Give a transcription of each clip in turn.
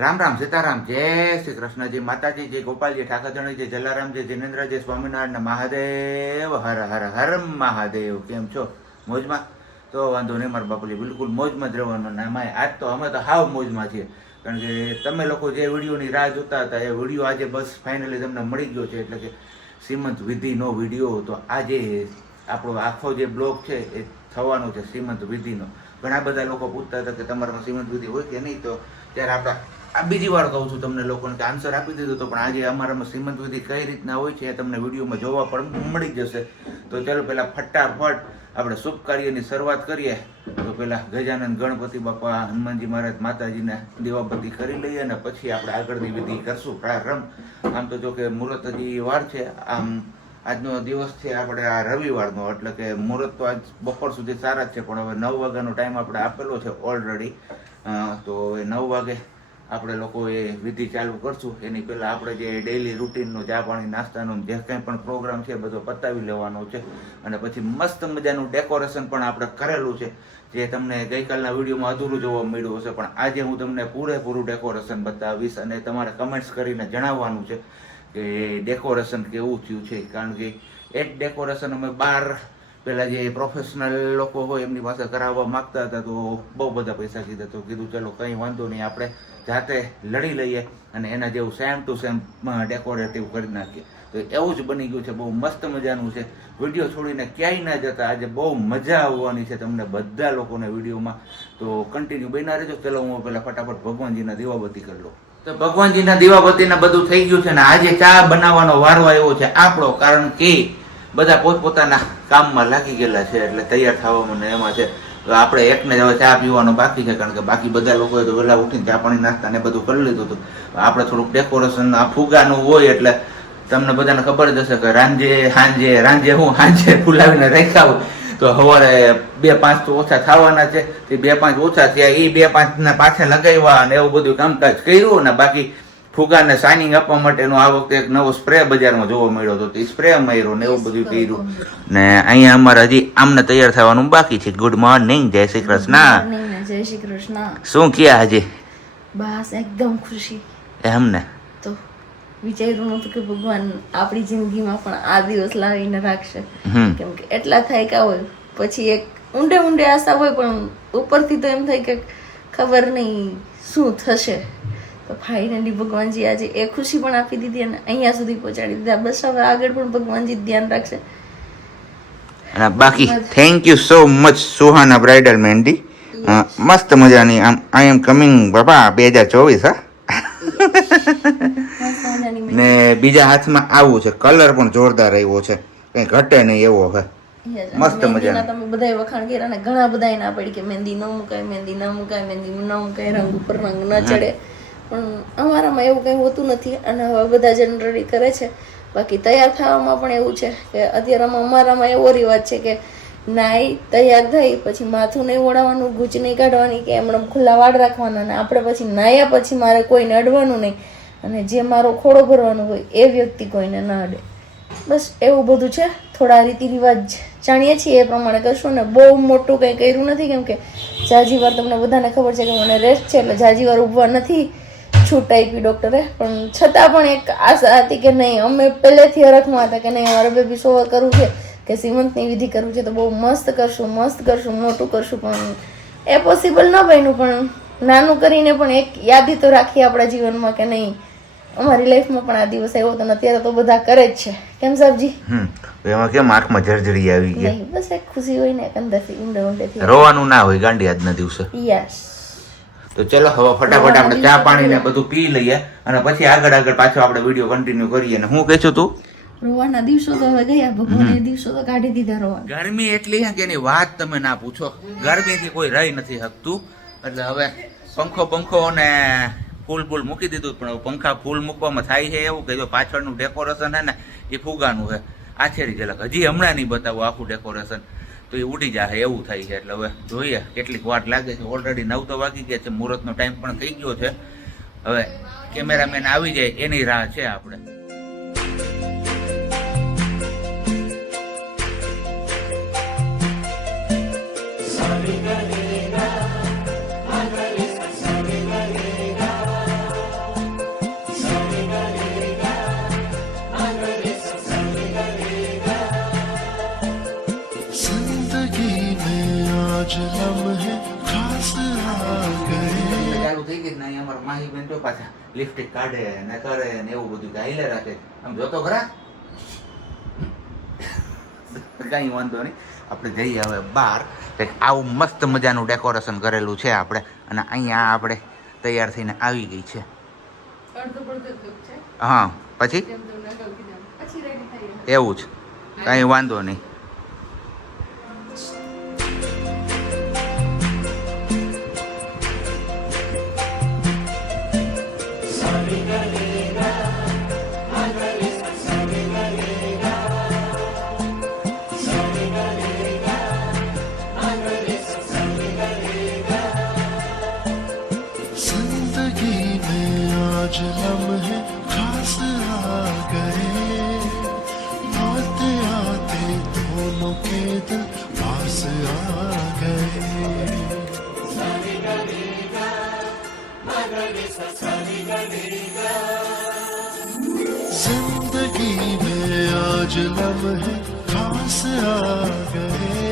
રામ રામ સીતારામ જય શ્રી કૃષ્ણ જય માતાજી જય ગોપાલજી ઠાકરધણી જય જલારામ જય જિનેન્દ્ર જય સ્વામિનારાયણ મહાદેવ હર હર હર મહાદેવ. કેમ છો? મોજમાં? તો વાંધો નહીં મારા બાપુજી, બિલકુલ મોજમાં જ રહેવાનું. ને એમાં આજ તો અમે તો હાવ મોજમાં છીએ, કારણ કે તમે લોકો જે વિડીયોની રાહ જોતા હતા એ વિડીયો આજે બસ ફાઇનલી તમને મળી ગયો છે. એટલે કે શ્રીમંત વિધિનો વિડીયો. તો આજે આપણો આખો જે બ્લોગ છે એ થવાનો છે શ્રીમંત વિધિનો. ઘણા બધા લોકો પૂછતા હતા કે તમારામાં શ્રીમંત વિધિ હોય કે નહીં, તો ત્યારે આપણે આ બીજી વાર કહું છું તમને લોકોને કે આન્સર આપી દીધો હતો. પણ આજે અમારામાં શ્રીમંત વિધિ કઈ રીતના હોય છે એ તમને વિડીયોમાં જોવા પણ મળી જશે. તો ચાલો પહેલાં ફટાફટ આપણે શુભ કાર્યની શરૂઆત કરીએ. તો પહેલાં ગજાનંદ ગણપતિ બાપા હનુમાનજી મહારાજ માતાજીને દીવાબત્તી કરી લઈએ અને પછી આપણે આગળની વિધિ કરશું પ્રારંભ. આમ તો જો કે મુહૂર્ત હજી વાર છે. આમ આજનો દિવસ છે આપણે આ રવિવારનો, એટલે કે મુહૂર્ત તો આજ બપોર સુધી સારા જ છે, પણ હવે 9 વાગ્યાનો ટાઈમ આપણે આપેલો છે ઓલરેડી. તો એ 9 વાગે આપણે લોકો એ વિધિ ચાલુ કરશું. એની પહેલાં આપણે જે ડેઈલી રૂટીનનો ચા પાણી નાસ્તાનો જે કંઈ પણ પ્રોગ્રામ છે બધો પતાવી લેવાનો છે. અને પછી મસ્ત મજાનું ડેકોરેશન પણ આપણે કરેલું છે, જે તમને ગઈકાલના વિડીયોમાં અધૂરું જોવા મળ્યું હશે. પણ આજે હું તમને પૂરેપૂરું ડેકોરેશન બતાવીશ અને તમારે કમેન્ટ્સ કરીને જણાવવાનું છે કે ડેકોરેશન કેવું થયું છે. કારણ કે એ જ ડેકોરેશન અમે બહાર પેલા જે પ્રોફેશનલ લોકો હોય એમની પાસે કરાવવા માંગતા હતા, તો બહુ બધા પૈસા કીધા. તો કીધું ચલો કંઈ વાંધો નહીં, આપણે જાતે લડી લઈએ અને એના જેવું સેમ ટુ સેમ ડેકોરેટિવ કરી નાખીએ. તો એવું જ બની ગયું છે, બહુ મસ્ત મજાનું છે. વિડીયો છોડીને ક્યાંય ના જતા, આજે બહુ મજા આવવાની છે તમને બધા લોકોને વિડીયોમાં. તો કન્ટિન્યુ બન્યા રહેજો. ચલો હું પેલા ફટાફટ ભગવાનજીના દીવાબત્તી કરી લઉં. તો ભગવાનજીના દીવાબત્તીને બધું થઈ ગયું છે ને આજે ચા બનાવવાનો વારો આવ્યો છે આપણો, કારણ કે બધા પોતપોતાના કામમાં લાગી ગયેલા છે, એટલે તૈયાર થવામાં એમાં છે. તો આપણે એકને જ હવે ચા પીવાનો બાકી છે, કારણ કે બાકી બધા લોકોએ તો વહેલા ઉઠીને ચા પાણી નાસ્તા ને બધું કરી લીધું હતું. આપણે થોડુંક ડેકોરેશન આ ફુગાનું હોય એટલે તમને બધાને ખબર જ હશે કે રાંજે હું હાંજે ફુલાવીને રાખ્યા હોય તો સવારે 2-5 તો ઓછા થવાના છે. તે 2-5 ઓછા થયા, એ 2-5 પાછા લગાવ્યા અને એવું બધું કામકાજ કર્યું. ને બાકી ફુગાને શાઇનિંગ આપવા માટેનો આ વખતે એક નવો સ્પ્રે બજારમાં જોવા મળ્યો હતો, તે સ્પ્રે માર્યો ને એવું બધું કર્યું. ને અહીંયા અમારે હજી આમને તૈયાર થવાનું બાકી છે. ગુડ મોર્નિંગ, જય શ્રી કૃષ્ણ. જય શ્રી કૃષ્ણ. શું ક્યાં હજી? બસ એકદમ ખુશી. એમને તો વિચાર્યું નતું કે ભગવાન આપણી જિંદગીમાં પણ આ દિવસ લાવીને રાખશે, કેમ કે એટલા થાય કે હોય પછી એક ઊંડે આશા હોય, પણ ઉપરથી તો એમ થાય કે ખબર નહીં શું થશે. તો ફાઇનલી ભગવાનજી આજે એ ખુશી પણ આપી દીધી અને અહીંયા સુધી પહોંચાડી દીધા. બસ હવે આગળ પણ ભગવાનજી ધ્યાન રાખશે. અને બાકી thank you so much Suhana bridal mehndi. મસ્ત મજાની. આઈ એમ કમિંગ બાપા 2024. ને બીજા હાથમાં આવું છે, કલર પણ જોરદાર આવ્યો છે, કઈ ઘટે નહીં એવો છે. મસ્ત મજાના. તમે બધા વખાણ કર્યા ને ઘણા બધા ના પડી કે મહેંદી ન મુકાય, મહેંદી ન મુકાય, મહેંદી ન મુકાય, રંગ ઉપર રંગ ન ચડે. પણ અમારામાં એવું કંઈ હોતું નથી અને હવે બધા જનરલી કરે છે. બાકી તૈયાર થવામાં પણ એવું છે કે અત્યારે અમારામાં એવો રિવાજ છે કે નાઈ તૈયાર થઈ પછી માથું નહીં ઓળાવવાનું, ગૂંચ નહીં કાઢવાની, કે એમણે ખુલ્લા વાળ રાખવાના. અને આપણે પછી નાયા પછી મારે કોઈને અડવાનું નહીં, અને જે મારો ખોડો ભરવાનો હોય એ વ્યક્તિ કોઈને ન અડે. બસ એવું બધું છે. થોડા રીતિ રિવાજ જાણીએ છીએ એ પ્રમાણે કરશું. ને બહુ મોટું કંઈ કર્યું નથી, કેમ કે જાજી વાર તમને બધાને ખબર છે કે મને રેસ્ટ છે, એટલે જાજી વાર ઉભવા નથી છૂટ આપી ડૉક્ટરે. પણ છતાં પણ એક આશા હતી કે નહીં, અમે પહેલેથી હરખમાં હતા કે નહીં અમારે બેબી શોવર કરવું છે કે શ્રીમંતની વિધિ કરવું છે તો બહુ મસ્ત કરશું, મોટું કરશું. પણ એ પોસિબલ ન બન્યું, પણ નાનું કરીને પણ એક યાદી તો રાખીએ આપણા જીવનમાં કે નહીં અમારી લાઈફમાં પણ આ દિવસ આવ્યો હતો. અત્યારે તો બધા કરે જ છે. કેમ સાહેબજી? એમાં કેમ આંખમાં જર્જરી આવી ગઈ? નહીં, બસ એક ખુશી હોય ને અંદરથી ઊંડેથી. રોવાનું ના હોય ગાંડી આજના દિવસે. યસ. તો ચલો હવે ફટાફટ આપણે ચા પાણી ને બધું પી લઈએ અને પછી આગળ પાછો આપણે વિડીયો કન્ટિન્યુ કરીએ. ને હું કહું છું તું રોવાના દિવસો તો હવે ગયા, ભગવાને દિવસો તો કાઢી દીધા રોવા. ગરમી એટલી છે કે એની વાત તમે ના પૂછો. ગરમીથી કોઈ રહી નથી શકતું. એટલે હવે પંખો અને ફૂલ મૂકી દીધું, પણ પંખા ફૂલ મૂકવામાં થાય છે એવું કે જો પાછળનું ડેકોરેશન છે ને એ ફુગાનું છે. આછેરી ઝલક હજી હમણાં નહીં બતાવું આખું ડેકોરેશન, તો એ ઉડી જાય એવું થાય છે. એટલે હવે જોઈએ કેટલીક વાર લાગે છે. ઓલરેડી 9 તો વાગી ગયા છે, મુહૂર્તનો ટાઈમ પણ થઈ ગયો છે. હવે કેમેરામેન આવી જાય એની રાહ છે આપણે. અહીંયા અમારા માહી બેન તો પાછા લિપસ્ટિક કાઢે ને કરે ને એવું બધું ચાલે રાખે. આમ જોતો ખરા કઈ વાંધો નહીં. આપણે જઈએ હવે બહાર. કંઈક આવું મસ્ત મજાનું ડેકોરેશન કરેલું છે આપણે, અને અહીંયા આપણે તૈયાર થઈને આવી ગઈ છે. હા પછી એવું જ કઈ વાંધો નહીં. जिंदगी में आज लम्हे खास आ गए, आते आते दोनों के दिल पास आ गए. जिंदगी में आज लम्हे खास आ गए,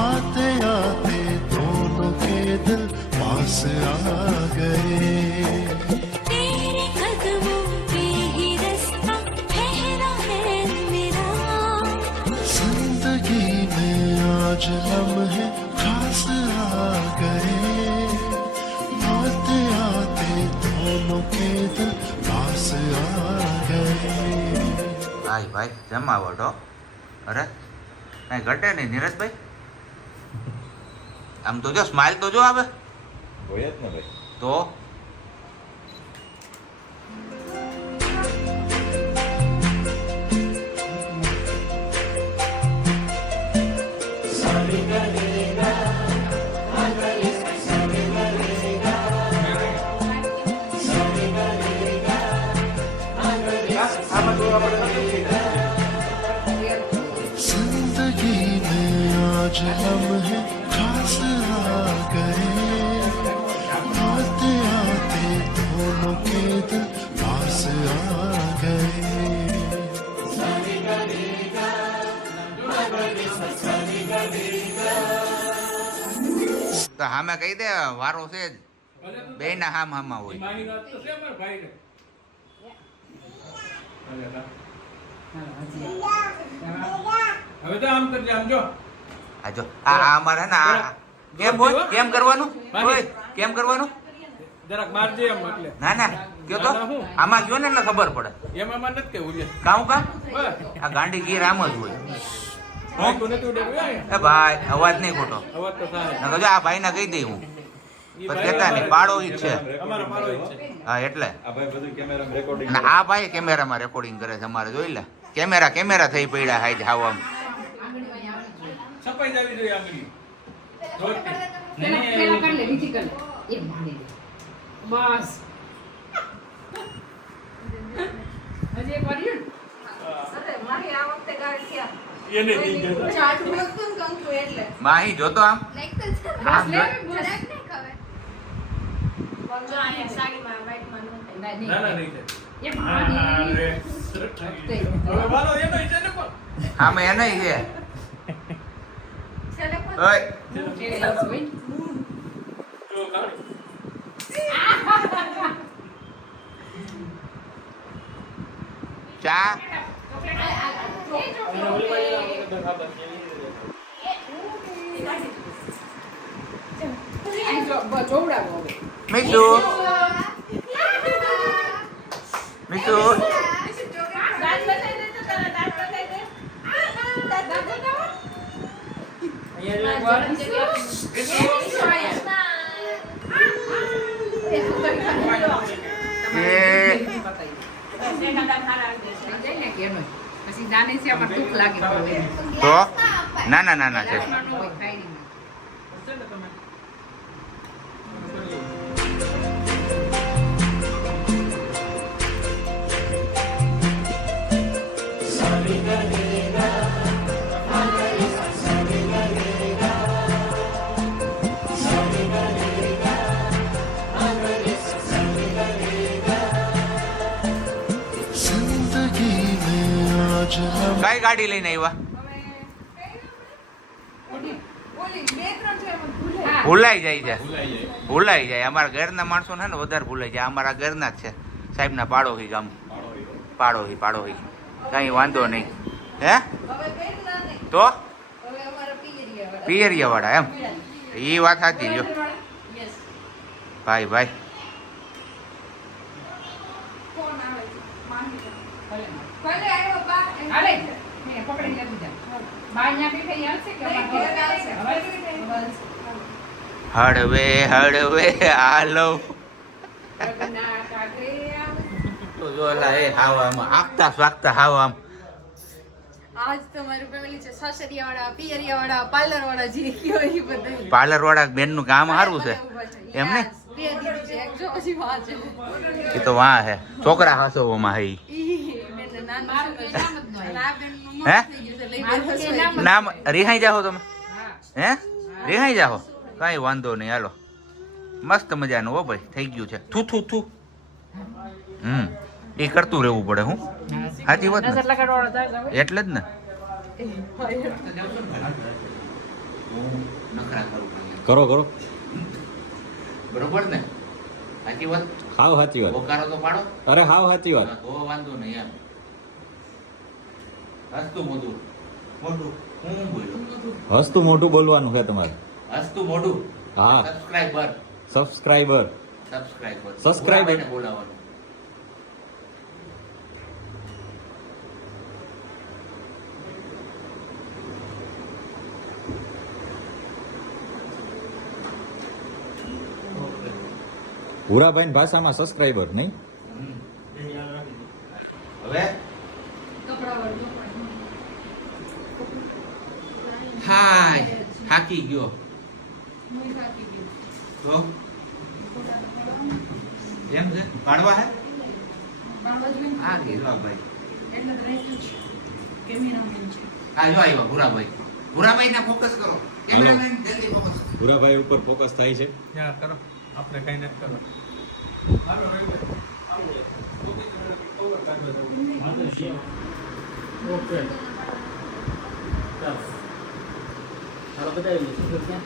आते आते दोनों के दिल पास आ गए. तेरे कदमों पे ही रास्ता ठहरा है मेरा. जिंदगी में आज लम्हे खास आ गए, आते आते दोनों के दिल पास आ गए. ભાઈ ભાઈ જમાવટ હો. અરે કઈ ઘટે નહીં નીરજભાઈ. આમ તો જો સ્માઇલ તો જો આવે હોય જ ને ભાઈ. તો जिंदगी में आज लम्हे खास आ गए, आते आते दोनों के दिल पास आ गए. તો હામે કહી દે વારો છે જ. બે ના હામ હામા હોય. હવે તો આમ કરજે, આમ જો. આ જો આ અમારે ને આ કેમ હોય કેમ કરવાનું હોય કેમ કરવાનું. જરાક મારજે એમ એટલે. ના ના કયો તો આમાં ગયો ને એટલે ખબર પડે. એમાં માં નથી કેવું લે. કાઉ કા બસ. આ ગાંડી ગીર આમ જ હોય. ભાઈ કોને તું ડેવું આય? એ ભાઈ અવાજ નહીં ખોટો. અવાજ તો થાય. નકર જો આ ભાઈને કહી દઈ હું. ઈ પણ ભાઈ કહેતા નહીં પાડો ઈ જ છે. અમારો મારો ઈ છે. હા એટલે આ ભાઈ બધું કેમેરામાં રેકોર્ડિંગ અને આ ભાઈ કેમેરામાં રેકોર્ડિંગ કરે છે અમારે જોઈ લે. કેમેરા થઈ પડ્યા હાઈ હાવ આમ. છપાઈ જાવી જોઈએ આંગળી. જોરથી. પેલા કર લે બીજી કર લે એ મારી દે બસ હજી એક વાર યુ એને નહીં કહેતા. માહી જોતો આમ આમ જો. ના ના નહીં થાય. એ મારી અરે. હવે વાલો એનો ઈ છે ને પણ. આમે એને છે ઓય જો કાઢ. ચા અને ઓલી બાજુ બધા ખાબર છે. આ જો જોવડાવો હવે મીઠુ મીઠુ પછી દાને છે આમાં દુઃખ લાગે તો ના ના ના ના છે. जिंदगी में आज लम्हे કઈ ગાડી લઈને આવ્યા? ભૂલાઈ જાય છે, ભૂલાઈ જાય. અમારા ઘરના માણસો ને વધારે ભૂલાઈ જાય. અમારા ઘરના જ છે, સાહેબના પાડોશી ગામ, પાડોશી કઈ વાંધો નહીં. હે તો પિયરિયા વાળા એમ, એ વાત સાચી જો ભાઈ. હાલે ને પકડી લે બીજા બાય ન્યા બેઠી આવશે કે હળવે હાલો ના કાકરે તો જો અલા એ હાવ આમ આગતા સ્વાગતા હાવ આમ. આજ તો મારું ફેમિલી છે સાસરિયા વાળા, પિયરિયા વાળા, પાર્લર વાળા જે કયો એ બધા. પાર્લર વાળા બેન નું કામ સારું છે એમ ને. બે દીદી છે, એક જો પછી વાં છે. એ તો વાહ હે છોકરા હાસોમાં હે ઈ. બેનને નાનું છે. અને આ બેનનું મોં હે? થઈ ગયું છે, લઈ બેન હસવાઈ. નામ રિહાઈ જાહો તમે? હે રિહાઈ જાહો, કઈ વાંધો નહીં. હાલો મસ્ત મજાનું હો ભાઈ, થઈ ગયું છે. થુ એ કરતું રહેવું પડે. હું સાચી વાત ને? એટલે જ ને. કરો બરોબર ને? સાચી વાત. હાવ સાચી વાત. બોકારો તો પાડો. અરે હાવ સાચી વાત. તો વાંધો નહીં એમ. હસતું મોઢું હું બોલ્યો? હસતું મોઢું બોલવાનું છે તમારે. હસતું મોઢું. હા. સબસ્ક્રાઇબર સબસ્ક્રાઇબર ને બોલાવવાનું. ભૂરાભાઈ ભાષામાં સબસ્ક્રાઇબર નહીં. હવે હાય થાકી ગયો તો એમ છે પાડવા હે હા ગેલો ભાઈ હા જો આવ્યો ભૂરાભાઈ ને ફોકસ કરો. કેમેરામેન જલ્દી ફોકસ. ભૂરાભાઈ ઉપર ફોકસ થાય છે. કરો આપણે કઈ નથી કરો. ઓકે ચાલો બતાવી દઈશું ક્યાં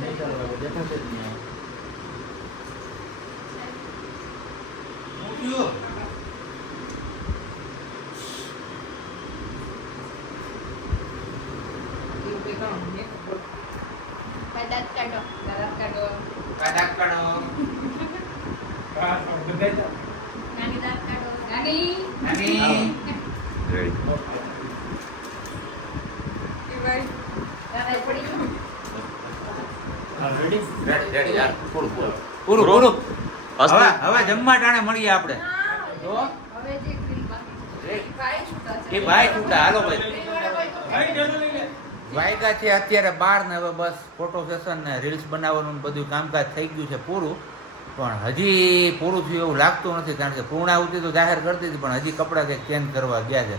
નહીં ચાલો દેખાશે જ નહીં. દાંત કાઢો. કાઢો નાની દાંત કાઢો. નાની દાદા પડી ગયું. રેડી યાર પૂરું. હવે જમવા ટાણે મળીએ આપણે. તો હવે જે ગ્રીલ બાકી છે. ભાઈ છૂટા છે. કે ભાઈ છૂટા. હાલો ભાઈ. ભાઈ જલ્દી લઈ લે. વાયગા છે અત્યારે 12 ને હવે બસ ફોટો સેશન ને રીલ્સ બનાવવાનું બધું કામકાજ થઈ ગયું છે પૂરું. પણ હજી પૂરું થયું એવું લાગતું નથી, કારણ કે પૂર્ણાહુતિ તો જાહેર કરતી હતી, પણ હજી કપડાં કંઈક ચેન્જ કરવા ગયા છે.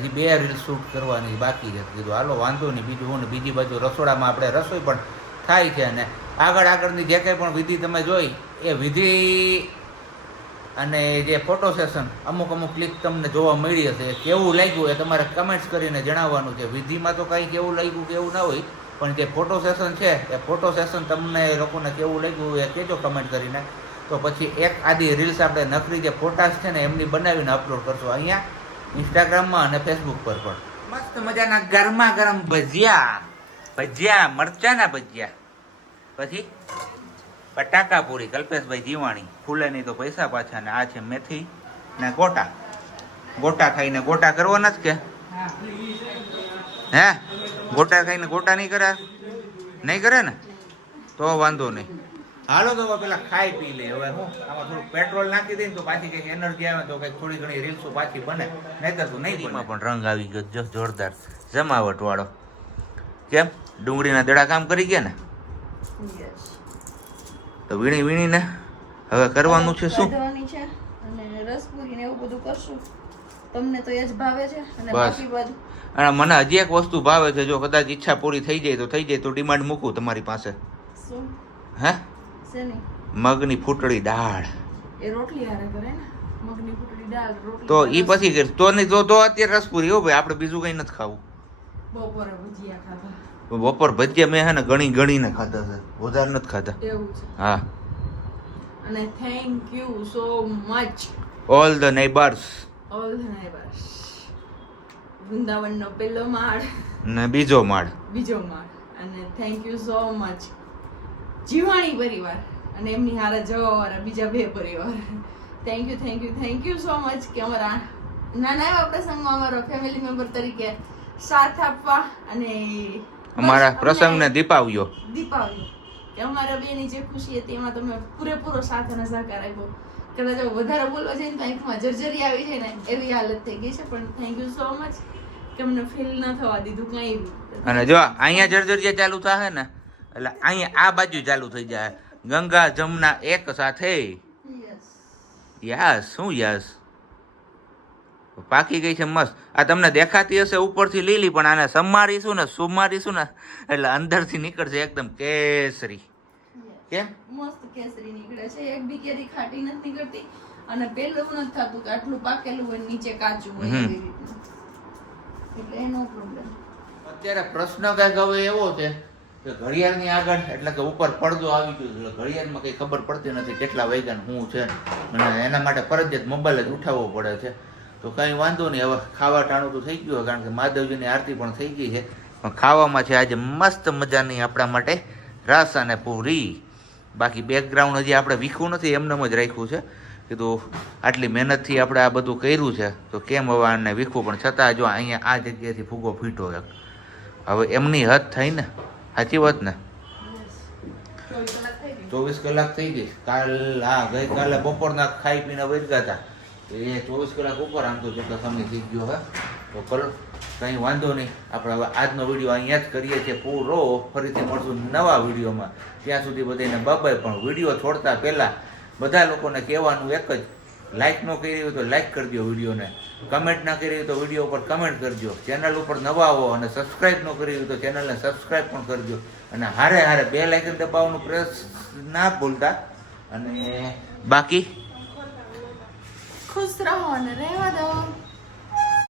હજી 2 રીલ્સ શૂટ કરવાની બાકી છે. કીધું હાલો વાંધો નહીં. બીજું હું ને બીજી બાજુ રસોડામાં આપણે રસોઈ પણ થાય છે, અને આગળની જે કંઈ પણ વિધિ તમે જોઈ એ વિધિ અને જે ફોટો સેશન અમુક ક્લિપ તમને જોવા મળી હશે. એ કેવું લાગ્યું એ તમારે કમેન્ટ્સ કરીને જણાવવાનું છે. વિધિમાં તો કંઈ કેવું લાગ્યું કે એવું ના હોય, પણ જે ફોટો સેશન છે એ ફોટો સેશન તમને લોકોને કેવું લાગ્યું એ કહેજો કમેન્ટ કરીને. તો પછી એક આદી રીલ્સ આપણે નકરી જે ફોટાસ છે ને એમની બનાવીને અપલોડ કરશો અહીંયા ઇન્સ્ટાગ્રામમાં અને ફેસબુક પર પણ. મસ્ત મજાના ગરમા ગરમ ભજીયા મરચાના ભજીયા, પછી બટાકા પૂરી કલ્પેશભાઈ જીવાણી. ફૂલે નહીં તો પૈસા પાછા. ને આ છે મેથી ને ગોટા ખાઈને ગોટા કરવાના જ કે હે? ગોટા ખાઈને ગોટા નહીં કરે ને તો વાંધો નહીં. હાલો તો પેલા ખાઈ પી લે. હવે હું આમાં થોડું પેટ્રોલ નાખી દઈએ તો પાછી કંઈક એનર્જી આવે તો કંઈક થોડી ઘણી રીલ્સો પાછી બને, નહીતર તો નહીં. એમાં પણ રંગ આવી ગયો જો જોરદાર જમાવટ વાળો. કેમ ડુંગળીના દડા કામ કરી ગયા ને? તો વીણીને હવે કરવાનું છે શું? કાઢવાની છે અને રસપુરી ને એવું બધું કરશું. તમને તો એ જ ભાવે છે. અને બસ. બાકી બાજુ અને મને હજી એક વસ્તુ ભાવે છે. જો કદાચ ઈચ્છા પૂરી થઈ જાય તો ડિમાન્ડ મૂકું તમારી પાસે. શું હે? શેની? મગની ફૂટડી દાળ. એ રોટલી હારે કરે ને, મગની ફૂટડી દાળ રોટલી. તો ઈ પછી કર તો નહીં તો અત્યારે રસપુરી હો ભાઈ, આપણે બીજું કઈ નથી ખાવું. બપોરે ભજીયા ખાધા. બપોર ભજીયા મેં હે ને ગણીને ખાધા છે, વધારે નથી ખાધા. એવું છે. હા. અને thank you so much all the neighbours all the neighbours. વૃંદાવનનો પહેલો માળ, ને બીજો માળ. બીજો માળ. અને thank you so much Jivani પરિવાર અને એમની હારે જવાવાળા બીજા 2 પરિવાર. થેન્ક યુ સો મચ કે અમારા નાના એવા પ્રસંગમાં અમારો ફેમિલી મેમ્બર તરીકે સાથ આપવા અને અમારા પ્રસંગને દીપાવ્યો. કે અમારા બેની જે ખુશી હતી એમાં તમે પૂરેપૂરો સાથ અને સહકાર આપ્યો. કદાચ હવે વધારે બોલવા જઈને તો આંખમાં જર્જરી આવી છે ને એવી હાલત થઈ ગઈ છે, પણ થેન્ક યુ સો મચ કે અમને ફીલ ન થવા દીધું કંઈ બી. અને જો અહીંયા જર્જરિયા ચાલુ થાય ને એટલે અહીંયા આ બાજુ ચાલુ થઈ જાય. ગંગા જમના એક સાથે. યસ શું યસ પાકી ગઈ છે મસ્ત. આ તમને દેખાતી હશે ઉપરથી લીલી, પણ આને સમારીશું ને એટલે અંદરથી નીકળશે એકદમ કેસરી. કેમ મસ્ત કેસરી નીકળે છે, એક બી કેરી ખાટી નથી નીકળતી અને પેલું નથી થતું કે આટલું પાકેલું હોય નીચે કાચું હોય એવી રીતનું. એટલે એનો પ્રોબ્લેમ. અત્યારે પ્રશ્ન કઈક હવે એવો છે કે ઘડિયાળની આગળ એટલે કે ઉપર પડદો આવી ગયો એટલે ઘડિયાળમાં કઈ ખબર પડતી નથી કેટલા વાગ્યા શું છે, અને એના માટે ફરજિયાત મોબાઈલ જ ઉઠાવવો પડે છે. તો કંઈ વાંધો નહીં, હવે ખાવા ટાણું તો થઈ ગયું, કારણ કે મહાદેવજીની આરતી પણ થઈ ગઈ છે. પણ ખાવામાં છે આજે મસ્ત મજાની આપણા માટે રસ અને પૂરી. બાકી બેકગ્રાઉન્ડ હજી આપણે વીખવું નથી, એમનેમ જ રાખ્યું છે. કીધું આટલી મહેનતથી આપણે આ બધું કર્યું છે તો કેમ હવે આને વીખવું, પણ છતાં જો અહીંયા આ જગ્યાએથી ફૂગો ફૂટ્યો એક. હવે એમની હદ થઈ ને, સાચી વાત ને. 24 કલાક થઈ ગઈ. ગઈકાલે બપોરના ખાઈ પીને વળગ્યા હતા એ 24 કલાક ઉપર આમ તો જોતા સમય થઈ ગયો. હે તો કરો કંઈ વાંધો નહીં, આપણે હવે આજનો વિડીયો અહીંયા જ કરીએ છીએ પૂરો. ફરીથી મળશું નવા વિડીયોમાં. ત્યાં સુધી બધાને બાય. પણ વિડીયો છોડતા પહેલાં બધા લોકોને કહેવાનું એક જ, લાઇક ન કરી હોય તો લાઇક કરજો વિડીયોને, કમેન્ટ ના કરી હોય તો વિડીયો ઉપર કમેન્ટ કરજો, ચેનલ ઉપર નવા આવો અને સબસ્ક્રાઇબ ન કરી હોય તો ચેનલને સબસ્ક્રાઇબ પણ કરજો, અને હારે બે લાઇકન દબાવવાનું પ્રેસ ના ભૂલતા. અને બાકી ખુશ રહો અને રહેવા દો.